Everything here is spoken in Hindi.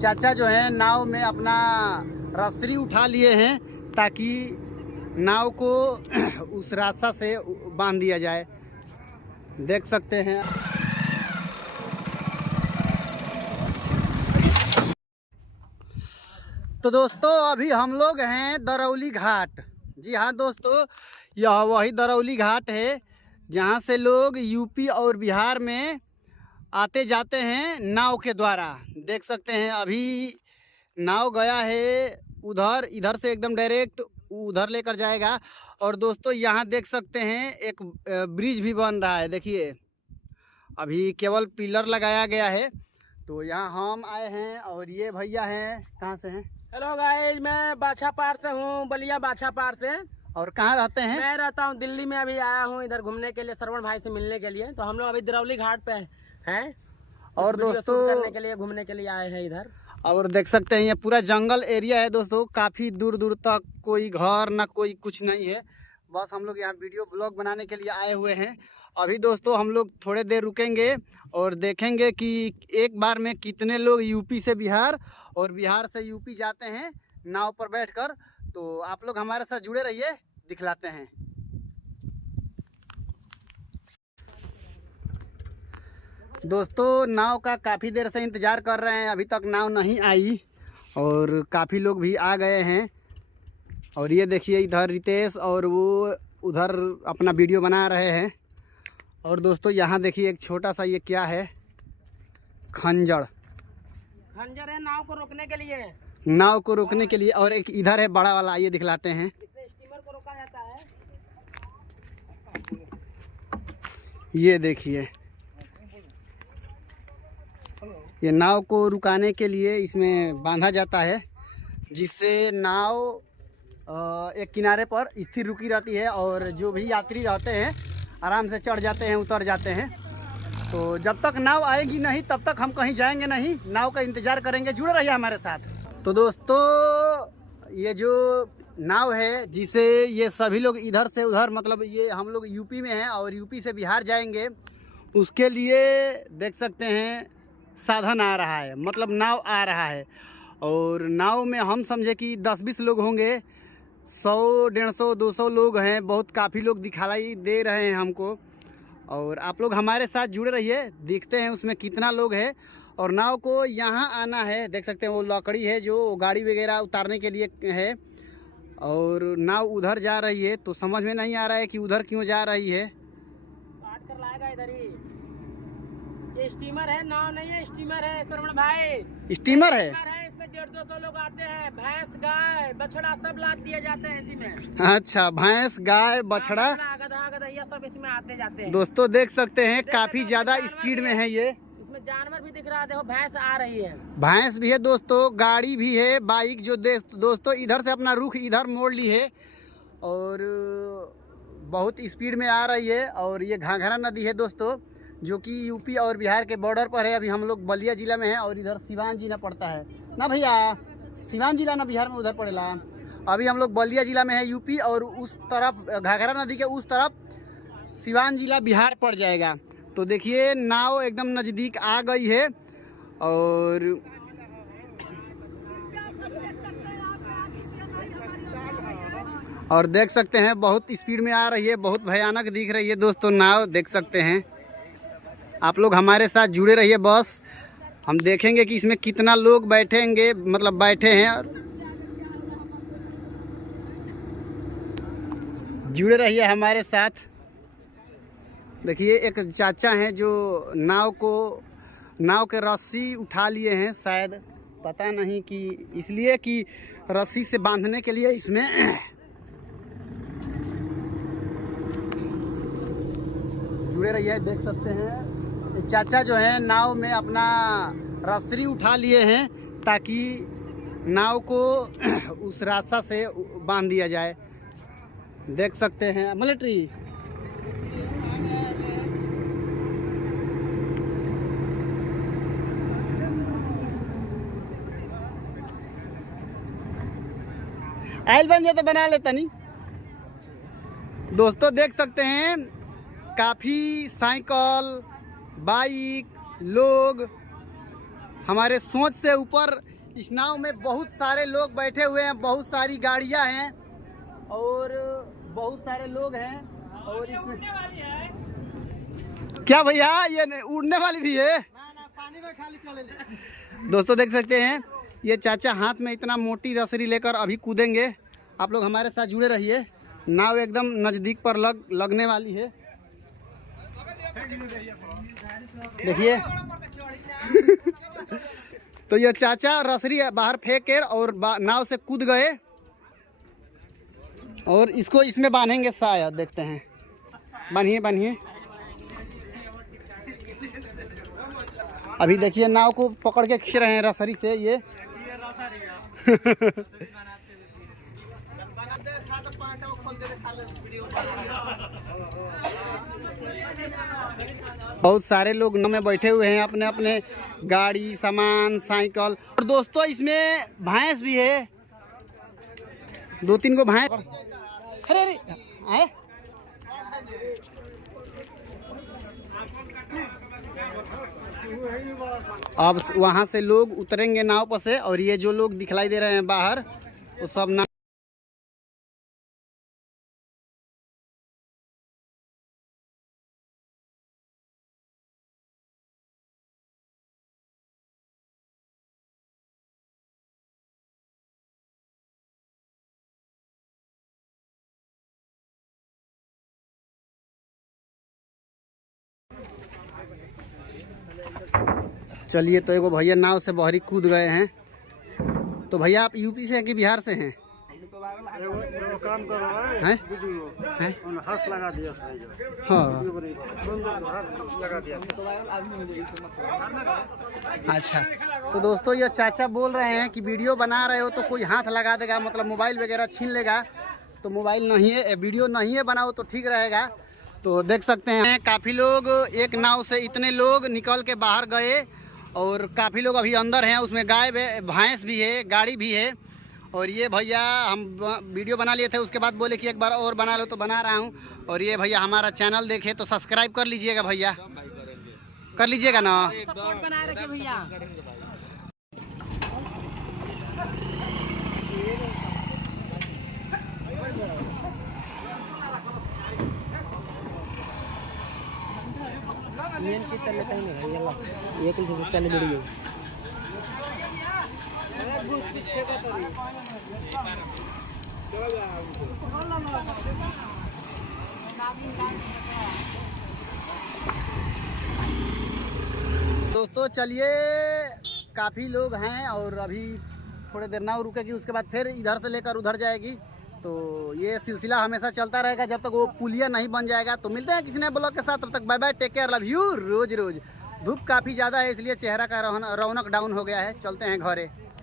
चाचा जो है नाव में अपना रस्सी उठा लिए हैं ताकि नाव को उस रास्ता से बांध दिया जाए। देख सकते हैं। तो दोस्तों अभी हम लोग हैं दरौली घाट। जी हाँ दोस्तों, यह वही दरौली घाट है जहाँ से लोग यूपी और बिहार में आते जाते हैं नाव के द्वारा। देख सकते हैं अभी नाव गया है उधर, इधर से एकदम डायरेक्ट उधर लेकर जाएगा। और दोस्तों यहाँ देख सकते हैं एक ब्रिज भी बन रहा है। देखिए अभी केवल पिलर लगाया गया है। तो यहाँ हम आए हैं और ये भैया हैं, कहाँ से हैं? हेलो गाइस, मैं बाछा पार से हूँ, बलिया बाछा पार से। और कहाँ रहते हैं? मैं रहता हूँ दिल्ली में। अभी आया हूँ इधर घूमने के लिए, श्रवण भाई से मिलने के लिए। तो हम लोग अभी दरौली घाट पे हैं और दोस्तों करने के लिए, घूमने के लिए आए हैं इधर। और देख सकते हैं ये पूरा जंगल एरिया है दोस्तों। काफ़ी दूर दूर तक कोई घर ना कोई कुछ नहीं है। बस हम लोग यहाँ वीडियो ब्लॉग बनाने के लिए आए हुए हैं। अभी दोस्तों हम लोग थोड़े देर रुकेंगे और देखेंगे कि एक बार में कितने लोग यूपी से बिहार और बिहार से यूपी जाते हैं नाव पर बैठकर। तो आप लोग हमारे साथ जुड़े रहिए, दिखलाते हैं। दोस्तों नाव का काफ़ी देर से इंतज़ार कर रहे हैं, अभी तक नाव नहीं आई और काफ़ी लोग भी आ गए हैं। और ये देखिए इधर रितेश और वो उधर अपना वीडियो बना रहे हैं। और दोस्तों यहाँ देखिए एक छोटा सा ये क्या है, खंजर। खंजर है नाव को रोकने के लिए। नाव को रोकने के लिए। और एक इधर है बड़ा वाला, ये दिखलाते हैं। इससे स्टीमर को रोका जाता है। ये देखिए ये नाव को रुकाने के लिए इसमें बांधा जाता है, जिससे नाव एक किनारे पर स्थिर रुकी रहती है और जो भी यात्री रहते हैं आराम से चढ़ जाते हैं, उतर जाते हैं। तो जब तक नाव आएगी नहीं तब तक हम कहीं जाएंगे नहीं, नाव का इंतज़ार करेंगे। जुड़े रहिए हमारे साथ। तो दोस्तों ये जो नाव है जिसे ये सभी लोग इधर से उधर, मतलब ये हम लोग यूपी में हैं और यूपी से बिहार जाएंगे, उसके लिए देख सकते हैं साधन आ रहा है, मतलब नाव आ रहा है। और नाव में हम समझे कि 10-20 लोग होंगे, 100, 150, 200 लोग हैं। बहुत काफ़ी लोग दिखाई दे रहे हैं हमको। और आप लोग हमारे साथ जुड़े रहिए, देखते हैं उसमें कितना लोग हैं। और नाव को यहाँ आना है, देख सकते हैं वो लकड़ी है जो गाड़ी वगैरह उतारने के लिए है। और नाव उधर जा रही है तो समझ में नहीं आ रहा है कि उधर क्यों जा रही है। काट कर लाएगा इधर ही। ये स्टीमर है, नाव नहीं है, स्टीमर है श्रवण भाई। स्टीमर है। इसमें 150-200 लोग आते हैं। भैंस, गाय, बछड़ा सब लाद दिए जाते हैं इसी में। अच्छा, भैंस, गाय, बछड़ा, गधा, गधैया सब इसमें आते जाते हैं। दोस्तों देख सकते हैं काफ़ी ज़्यादा स्पीड में है ये। इसमें जानवर भी दिख रहा है, देखो भैंस आ रही है। भैंस भी है दोस्तों, गाड़ी भी है, बाइक जो दोस्तों इधर से अपना रुख इधर मोड़ ली है और बहुत स्पीड में आ रही है। और ये घाघरा नदी है दोस्तों, जो कि यूपी और बिहार के बॉर्डर पर है। अभी हम लोग बलिया जिला में हैं और इधर सिवान जिला पड़ता है ना भैया, सिवान जिला ना बिहार में उधर पड़ेला। अभी हम लोग बलिया जिला में है यूपी, और उस तरफ घाघरा नदी के उस तरफ सिवान जिला बिहार पड़ जाएगा। तो देखिए नाव एकदम नज़दीक आ गई है और देख सकते हैं बहुत स्पीड में आ रही है, बहुत भयानक दिख रही है दोस्तों नाव। देख सकते हैं आप लोग हमारे साथ जुड़े रहिए, बस हम देखेंगे कि इसमें कितना लोग बैठेंगे, मतलब बैठे हैं। और जुड़े रहिए हमारे साथ। देखिए एक चाचा हैं जो नाव के रस्सी उठा लिए हैं, शायद पता नहीं कि इसलिए कि रस्सी से बांधने के लिए इसमें जुड़े रहिए। देख सकते हैं चाचा जो है नाव में अपना रस्सी उठा लिए हैं ताकि नाव को उस रास्ता से बांध दिया जाए। देख सकते हैं मिलिट्री। आयल बन जाए तो बना लेता नहीं। दोस्तों देख सकते हैं काफ़ी साइकिल, बाइक, लोग हमारे सोच से ऊपर इस नाव में बहुत सारे लोग बैठे हुए हैं, बहुत सारी गाड़ियां हैं और बहुत सारे लोग हैं। और इसमें क्या भैया ये उड़ने वाली भी है? पानी में खाली चले। दोस्तों देख सकते हैं ये चाचा हाथ में इतना मोटी रसरी लेकर अभी कूदेंगे। आप लोग हमारे साथ जुड़े रहिए। नाव एकदम नज़दीक पर लगने वाली है, देखिए। तो ये चाचा रसरी बाहर फेंक कर और नाव से कूद गए और इसको इसमें बांधेंगे शायद, देखते हैं। बांधिए बांधिए। अभी देखिए नाव को पकड़ के खींच रहे हैं रसरी से ये। बहुत सारे लोग नाव में बैठे हुए हैं, अपने अपने गाड़ी सामान साइकिल। और दोस्तों इसमें भैंस भी है, 2-3 गो भैंस। अरे अरे आए अब वहाँ से लोग उतरेंगे नाव पर से और ये जो लोग दिखलाई दे रहे हैं बाहर वो सब ना चलिए। तो एगो भैया नाव से बहरी कूद गए हैं। तो भैया आप यूपी से हैं कि बिहार से हैं? काम करो हैं? हैं? हाथ लगा दिया हाँ लगा दिया। अच्छा। तो दोस्तों ये चाचा बोल रहे हैं कि वीडियो बना रहे हो तो कोई हाथ लगा देगा, मतलब मोबाइल वगैरह छीन लेगा। तो मोबाइल नहीं है, वीडियो नहीं है बनाओ तो ठीक रहेगा। तो देख सकते हैं काफ़ी लोग एक नाव से इतने लोग निकल के बाहर गए और काफ़ी लोग अभी अंदर हैं। उसमें गाय भैंस भी है, गाड़ी भी है। और ये भैया हम वीडियो बना लिए थे, उसके बाद बोले कि एक बार और बना लो, तो बना रहा हूँ। और ये भैया हमारा चैनल देखे तो सब्सक्राइब कर लीजिएगा भैया, कर लीजिएगा ना। सपोर्ट बनाए रखे भैया। दोस्तों चलिए, काफ़ी लोग हैं और अभी थोड़ी देर नाव रुकेगी, उसके बाद फिर इधर से लेकर उधर जाएगी। तो ये सिलसिला हमेशा चलता रहेगा जब तक वो पुलिया नहीं बन जाएगा। तो मिलते हैं किसी नए ब्लॉग के साथ, तब तक bye bye, take care, love you. रोज धूप काफ़ी ज़्यादा है इसलिए चेहरा का रौनक डाउन हो गया है। चलते हैं घरे।